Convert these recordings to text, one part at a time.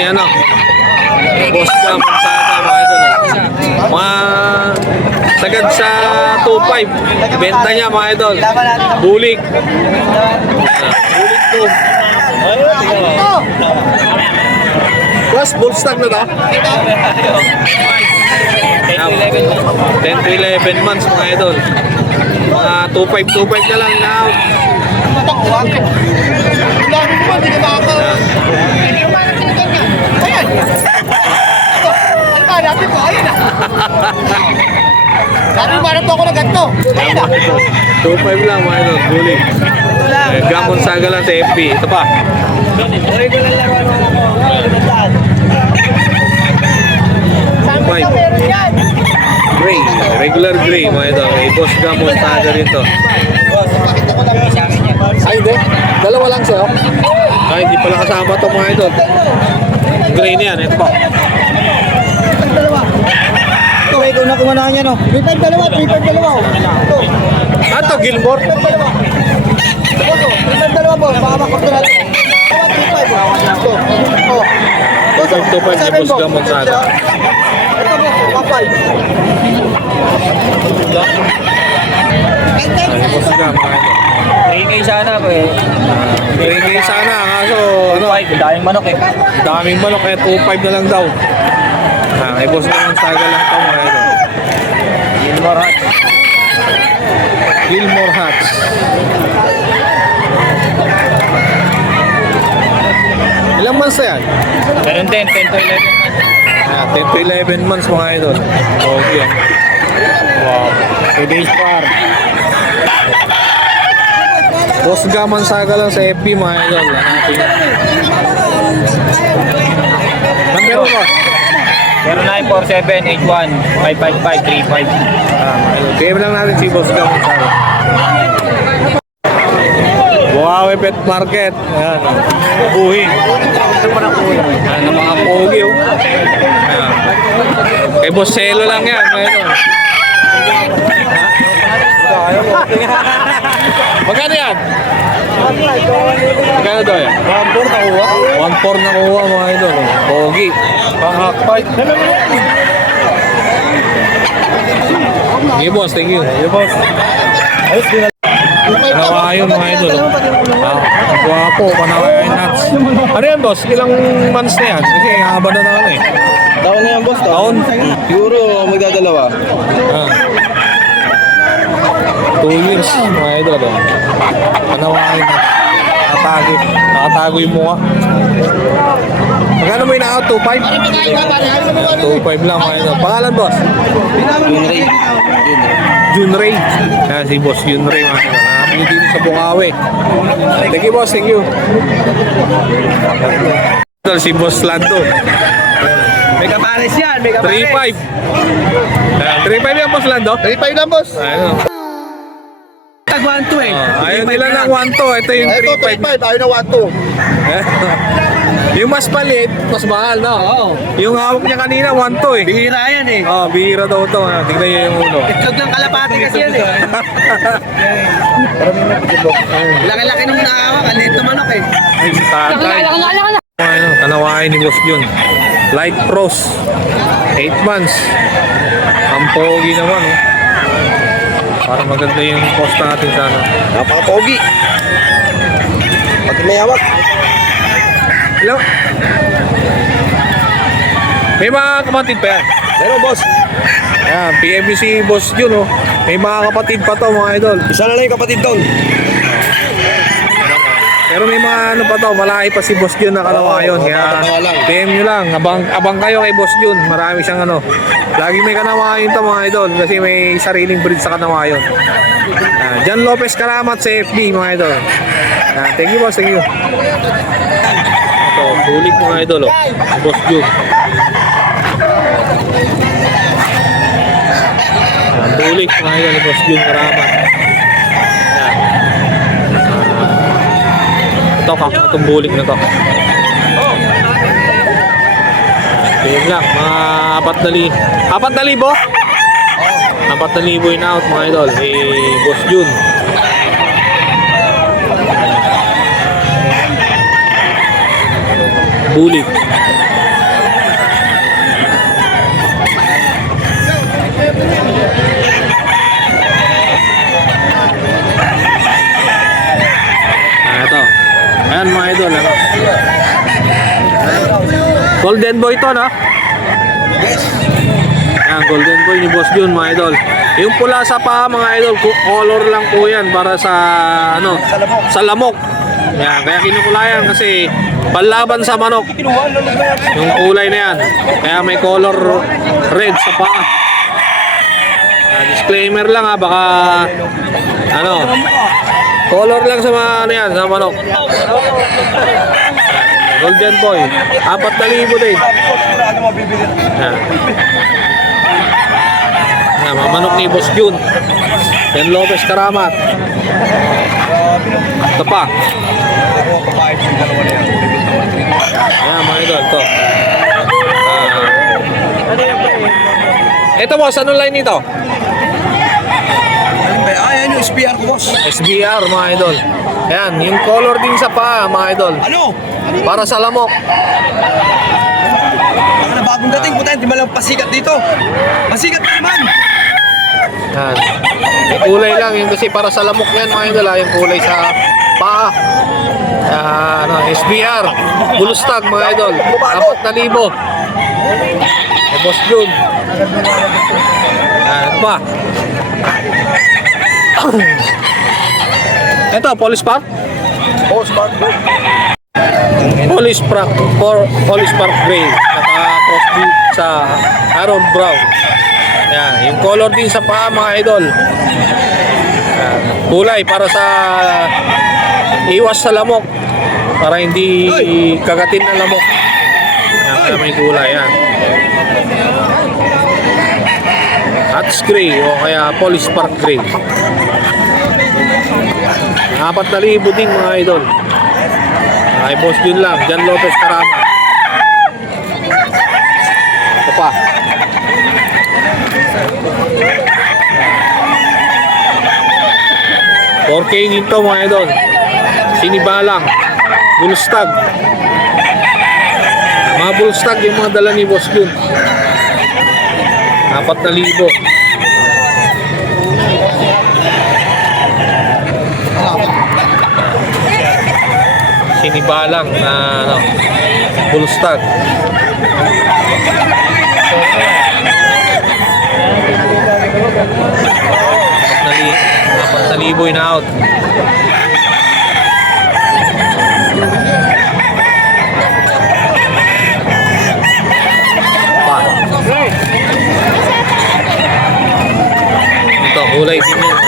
ni ano, Boss Gam Gonzaga, mga idol. Mga sagad sa 2.5 benta niya, mga idol. Bulik. Bulik to. Plus, bull stock na to. 10 to 11 months, mga idol. Mga 2.5 na lang na out. Sabi ba na to ako na ganito? 2.5 lang, mga idol. Bulik. Gam Gonzaga lang sa FB. Ito pa. Gray, regular gray, mga idol. May Boss Gam Gonzaga rito. Ay, hindi. Dalawa lang sa'yo. Ay, hindi pala kasama ito, mga idol. Gray niyan, ito pa. Ito, ikaw na kumanahan yan, no? 3-5 dalawa. Ito. Ah, ito, Gilmore. 3-5 dalawa, boss. Baka makorto natin. 3-5. Ito. Oh. 2.5 ni Boss Gam Gonzaga. Ito, boss. 1-5. Ay, Boss Gam, mga idol. 3K sana po eh. 3K sana, kaso, ano, 5, daming manok eh. daming manok, kaya 2.5 na lang daw. Ah, kay Boss Gam Gonzaga lang ito, mga idol. Gilmore Hutch. Gilmore Hutch. Ilang months na yan? Meron din, 10 to 11. Ah, 10 to 11 months, mga idol. Okay. Wow. 2 days par. Boss Gam Gonzaga lang sa FB, mga idol. Hanapin nyo. Number mo. 0947-81-555-35. PM lang natin si Boss Gam Gonzaga. Wow, Pet Market. Ayan. Buhin. Ayan, ang mga pogi. Oh. Ayan. Kay Boss Celo lang yan. Ayan. Magkano yan? Magkano daw yan? 1-4 na uwa. 1.4 na kuha, mga idol. Oh. Pogi. Pang-hakpite. Sige, boss. Thank you. Hey, boss. Ayos din na. Panawayon, mga idol. Ah, ang gwapo. Panawayon nuts. Ano yan, boss? Ilang months na yan? Kasi haba na naman eh. Taon na yan, boss. Taon? Siguro magdadalawa. Ah. 2 years, mga idol. Panawayon nuts. Nakatago yung mukha. Magkano mo ina-out? 2.5? 2.5 lang, mga idol. Pangalan, boss? Junray. Junray. Ah, si boss Junray, mga idol. Nakapili dito sa Bukawi. Thank you, boss. Thank you. Ito, si Boss Lando. May kapares yan, may 3.5. 3.5 yan, Boss Lando? 3-5 lang, boss. Ayun. Tag 1-2 eh. Ayaw nila ng 1.2. Ito yung Ito, 3.5. 3-5. Ayaw na 1-2. Yung mas palit, mas mahal, no? Oo. Yung hawak niya kanina, 1.2 eh. Bihira yan eh. Oh, bihira daw ito. Tignan niyo yung ulo. Itlog ng kalapati kasi yan eh. Laki-laki nung nakahawak, ang liit na manok eh. Ay, tatay. Ano, kanawain ni Boss Jun. Light Pros. 8 months. Ang pogi naman, oh. Para maganda yung post natin sa ano. Napaka-pogi. Pag may hawak. Hello? May mga kapatid pa yan. Pero, boss. Ayan, PM nyo si Boss Jun, oh. May mga kapatid pa to, mga idol. Isa na lang yung kapatid doon. Pero may mga ano pa to, malaki pa si Boss Jun na kanawayon. Kaya PM nyo lang, abang kayo kay Boss Jun. Marami siyang ano. Lagi may kanawayon to, mga idol. Kasi may sariling breed sa kanawayon. John Lopez Karamat sa FB, mga idol. Thank you, boss. Thank you. Ito, bulik, mga idol, oh. Boss Jun. Bulik, mga idol, Boss Jun Karamat. Ito, itong bulik na to. Big lang, mga 4,000. 4,000? 4,000 in out, mga idol. Boss Jun. Bulik. Golden boy to, no? Yan, golden boy ni Boss Jun, mga idol. Yung pula sa paa, mga idol, color lang po yan para sa, ano, sa lamok. Yan, kaya kinukulayan kasi panlaban sa manok. Yung kulay na yan. Kaya may color red sa paa. Disclaimer lang ha, baka, ano, color lang sa mga, ano yan, sa manok. Golden boy, 4,000 din. Yan. Yan, mga manok ni Boss Jun. Yan, Lopez Karamat. Ito pa. Ayan, mga idol, ito. Ito boss, anong line nito? Ayan yung SPR ko, boss. SBR, mga idol. Ayan, yung color din sa paa, mga idol. Ano? Para sa lamok. Ang na bagong dating, puta, hindi malang pasikat dito. Pasikat naman. Yan. Yung kulay lang, yung kasi para sa lamok yan, mga idol, yung kulay sa paa. Ano, SBR, bulustag, mga idol. 4,000. Eh, Boss Jun. Ano pa? Ito, Police Park? Police Park Gray. Naka-crossbeat sa Aaron Brown. Yan, yung color din sa paa, mga idol. Yan, kulay para sa iwas sa lamok. Para hindi kagatin ng lamok. Yan, kaya may kulay yan. Hats Gray o kaya Police Park Gray. 4,000 din, mga idol. Ay, Boss Jun lang. Jan Lopez Karama. Ito pa. $4K dito, mga idol. Sinibalang. Bulstag. Mga bulstag yung mga dala ni Boss Jun. 4,000. Sinibalang na ano, bulstag. 4,000 na out. Ito, kulay din yan.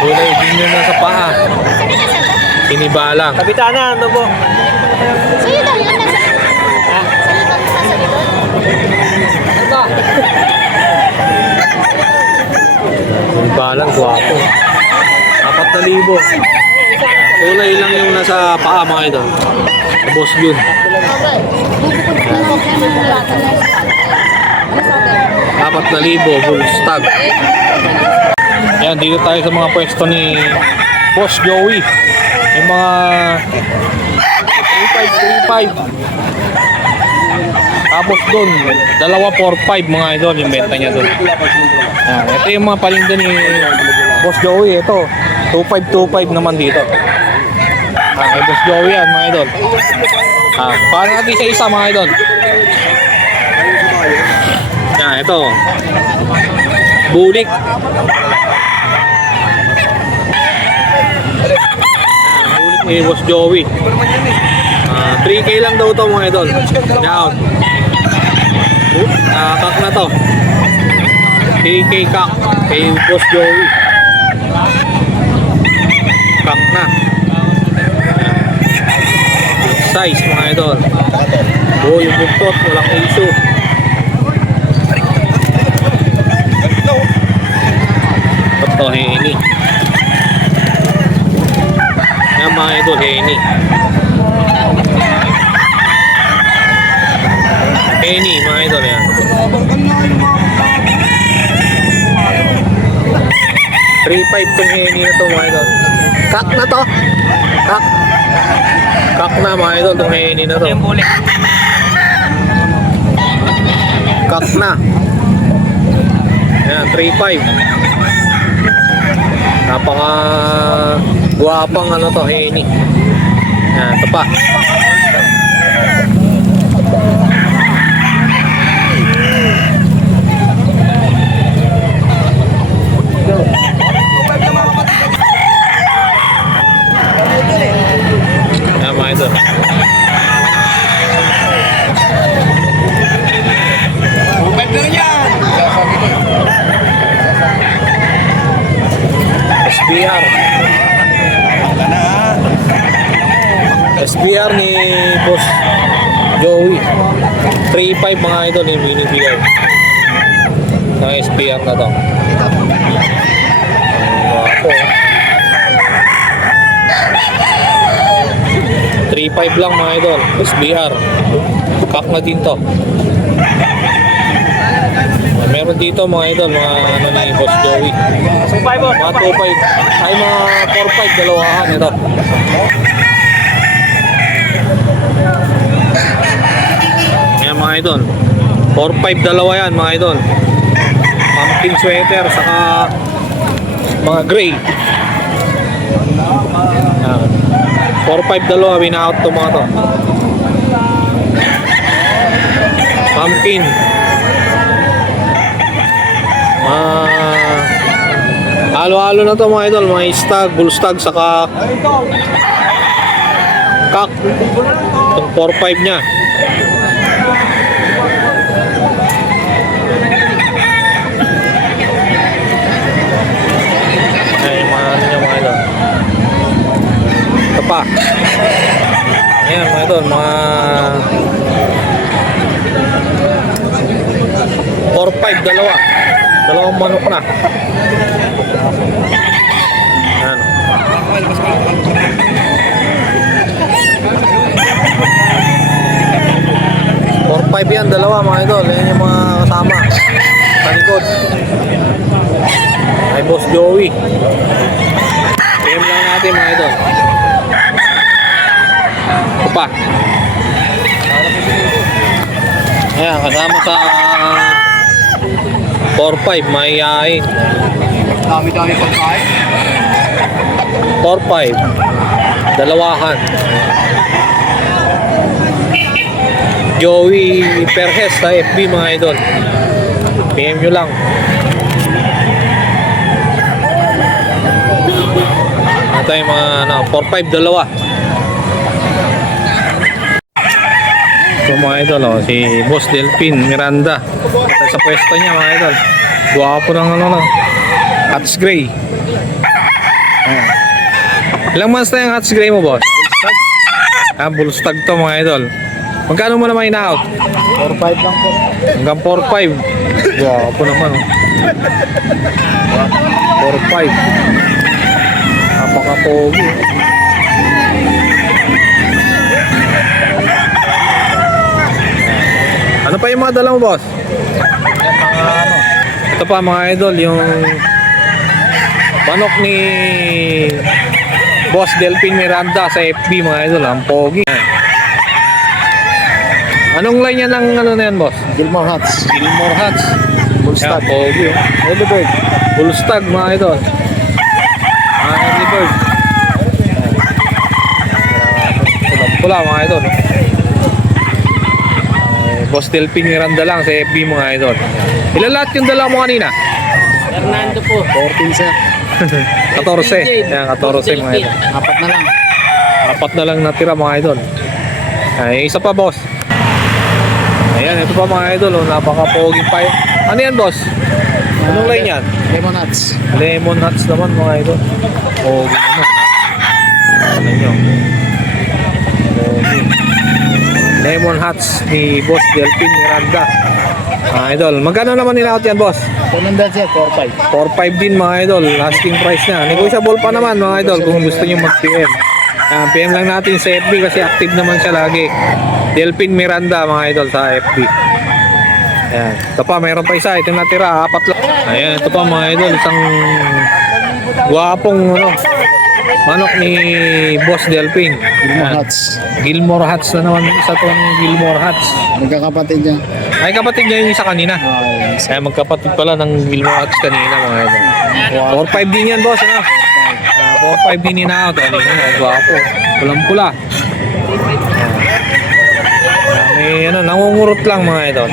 Kulay din yan nasa paa. Sinibalang. Kapitana, ano po? Sa'yo daw yan. Sa'yo daw Sinibalang, gwapo. 4,000. Kulay lang yung nasa paa, mga ito. Boss Jun. 4,000, bulstag. Yan, dito tayo sa mga pwesto ni Boss Joey. Yung mga 3,500. Tapos doon, 2,4,500 mga idol yung benta niya doon. Ito yung mga palinda ni Boss Joey. Ito, 2,525 naman dito. Kay Boss Joey yan, mga idol. Paano natin sa isa, mga idol? Ito. Bulik. Bulik ni Boss Joey. 3K lang daw to, mga idol. Out. Kak na to. 3K kak kay Boss Joey. Kak na. Size, mga idol. Yung buntot, walang issue. Ito, Henny. Yan, mga idol, Henny. Henny, mga idol, yan. 3,500 tong Henny na to, mga idol. Kak na to. Kak. Kak na, mga idol, tong Henny na to. Kak na. Yan, 3,500. Napaka guwapang ano to, Henny. Yan, ito pa. SBR. SBR ni Boss Joey. 3.5 mga idol yung binibigay. Sa SBR na to. Wapo. 3.5 lang mga idol. SBR. Kak na din to. Meron dito mga idol, mga ano ni Boss Joey. Mga 2.5. Ay mga 4.5 dalawahan ito. Ayan mga idol. 4.5 dalawa yan mga idol. Pumpkin sweater saka mga gray. 4.5 dalawa, win-out to mga to. Pumpkin. Halo-halo na to mga idol, mga stag, bull stag, saka kak. Itong 4.5 nya. Ay, mga ano niya mga idol. Ito pa. Ayan mga idol, mga 4.5 dalawa. Dalawang manok na. Ayan. Four five yan, dalawa mga idol. Yan yung mga kasama sa likod. Ay Boss Joey. PM lang natin mga idol. Ito pa. Ayan, kasama sa 4-5, may Dami-dami pagkain. 4-5 dalawahan. Joey Perez sa FB mga idol. PM nyo lang. Ito yung mga 4-5 dalawa. So mga idol, si Boss Delpin Miranda sa pwesto niya mga idol. Guwapo ng Hats Gray. Ayan. Ilang months na yung Hats Gray mo, boss? Bull stag to mga idol. Magkano mo naman ina-out? 4-5 lang po. Hanggang 4-5. Guwapo naman. 4-5. Napaka-pogi. Ano pa yung mga dala mo, boss? Ito pa mga idol, yung manok ni Boss Delpin Miranda sa FB mga idol, ang pogi. Anong line yan ng ano na yan, boss? Gilmore Hats. Gilmore Hats. Bull stag. Yan, pogi. Early bird. Bull stag mga idol. Early bird. Pula mga idol. Boss Delpin Miranda lang sa FB mga idol. Ilan lahat yung dala mo kanina? Fernando po. 14 sir. 14. Yan, 14 mga idol. Apat na lang. Apat na lang natira mga idol. Ay, isa pa boss. Ayan, ito pa mga idol. Napaka-pogi pa yun. Ano yan boss? Anong line yan? Lemon Hats. Lemon Hats naman mga idol. Pogi naman. Ano nyo? Pogi. Lemon Hats ni Boss Delpin Miranda. Mga idol, magkano naman nila-out yan, boss? Ganun din sir, 4-5. 4-5 din mga idol, asking price na. Negotiable pa naman mga idol kung gusto nyo mag-PM. PM lang natin sa FB kasi active naman siya lagi. Delpin Miranda mga idol sa FB. Ayan. Ito pa, mayroon pa isa. Ito natira, 4 lang. Ayan, ito pa mga idol, isang gwapong manok ni Boss Delpin. Gilmore Hats. Gilmore Hats na naman, isa tong Gilmore Hats. Magkakapatid niya. Ay, kapatid niya yung isa kanina. Kaya magkapatid pala ng Gilmore Hats kanina mga idol. 4-5 din yan, boss. 4-5 din ina-out. Gwapo. Pulang-pula. May nangungurot lang mga idol.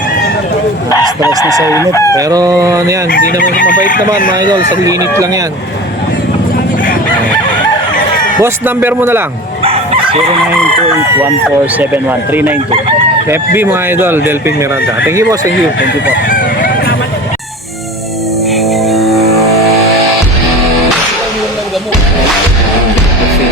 Stress na sa init. Pero ano yan, hindi naman mabait naman mga idol. Sa init lang yan. Boss, number mo na lang. 0928-1471-392. FB mga idol, Delpin Miranda. Thank you, boss. Thank you. Thank you po. Kasi